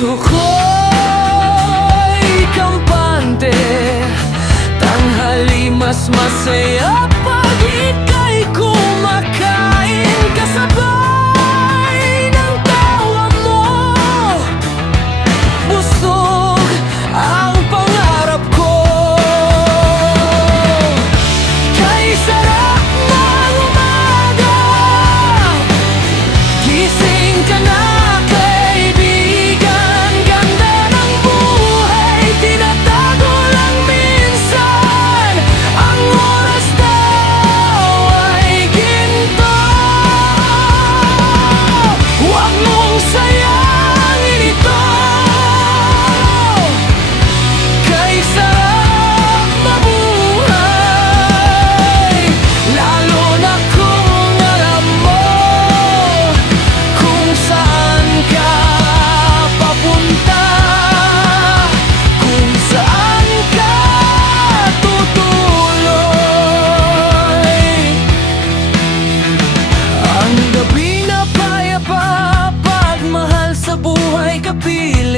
puso ko'y kampante. Tanghali mas masaya pag ika'y kumakain, kasabay ng tawa mo. Busog ang pangarap ko. Kay sarap ng umaga, gising ka na kaibigan. Ganda ng buhay, tinatago lang minsan. Ang oras daw ay ginto. Huwag mong sayangin ito. Kay sarap mabuhay, lalo na kung alam mo kung saan ka papunta, kung saan ka tutuloy. Ang gabi na payapa, pagmahal sa buhay kapiling.